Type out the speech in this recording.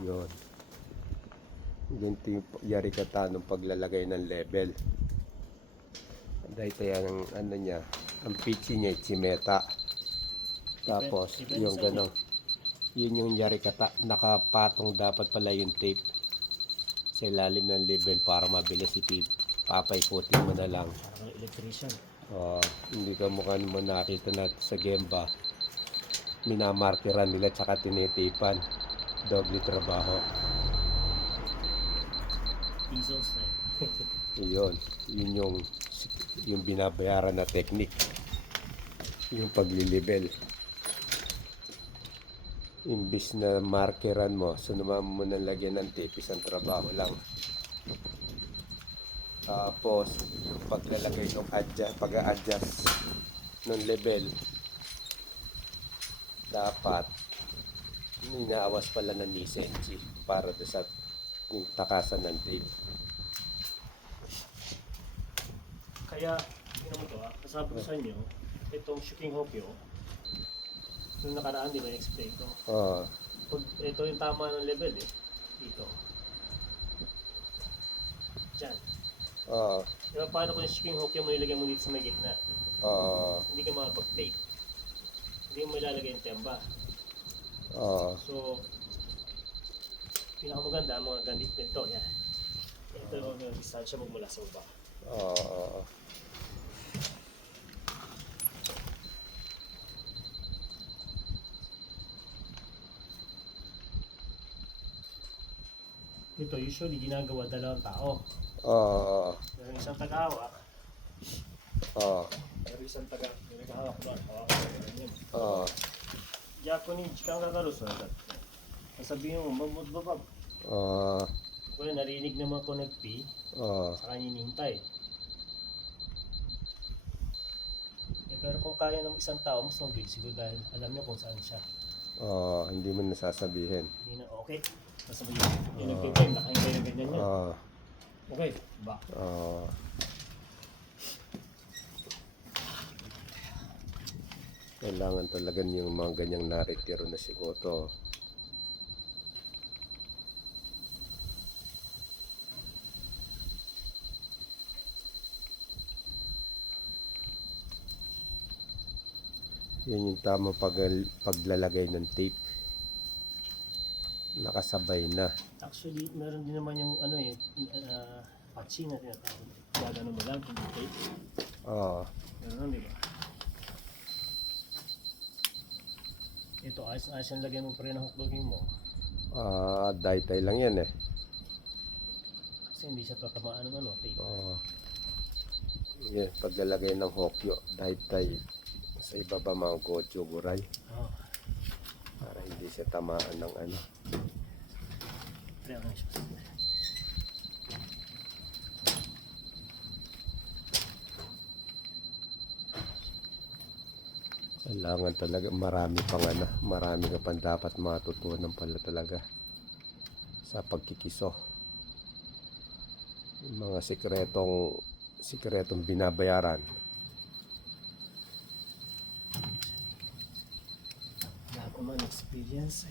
Yun. Ganito yung yari kata ng paglalagay ng level. Dahil tayo ang ano niya, ang pitchy niya, itsimeta. Tapos, yung gano'n. Yun yung yari kata. Nakapatong dapat pala yung tape sa ilalim ng level para mabilis papayputin mo na lang. Parang electrician. Hindi ka mukha naman nakita natin sa Gemba. Minamarkiran nila tsaka tinitipan. Doble trabaho. Pesos na Yun yung binabayaran na technique. Yung paglilibel. Imbis na markeran mo, sunuman mo na lagyan ng tape, isang trabaho lang. Tapos, yung paglalagay ng pag-a-adjust ng level, dapat inaawas pala ng lisensi para sa yung takasan ng tape. Kaya, tingnan mo to kasabi ko sa inyo, itong Shuking Hokyo, nung nakaraan di ba explain ko? Pag ito yung tama ng level dito. Diyan. Di ba paano kung yung Shuking Hokyo mo ilagay mo dito sa may gitna? Hindi ka makapag-tape. Hindi mo ilalagay yung temba. So, pinakamaganda mga ganito ito, yan. Ito yung distansya mo mula sa baba. Ito usually ginagawa dalawang tao. Pero isang tagahawak. Pero isang tagahawak doon. Jako ni jika kakarusan. Sasabihin mo, mamudbabab. Kaya narinig naman ko nag-P, sa kanya hinihintay. Pero kung kaya ng isang tao, mas mabilis siguro dahil alam niya kung saan siya. Hindi mo nasasabihin. Hindi na okay. Sasabihin, yung nagtitime, nakahintay na ganyan niya. Okay, ba? Kailangan talaga yung mga ganyang naritiro na sikoto. Yan yung tamang paglalagay ng tape. Nakasabay na. Actually, meron din naman yung patching na tinatawag. Gagano mo lang kung tape. Meron, di ba? Ito, ayos ang lagay mo pa rin ang hooklogin mo. Daitay lang yan Kasi hindi siya tatamaan ng tape. Yan, paglalagay ng hokyo, daitay sa ibaba mga gocho guray. Para hindi siya tamaan ng Kailangan talaga marami ka pang dapat matutunan pala talaga sa pagkikiso. Yung mga sikretong binabayaran. Wala ko man experience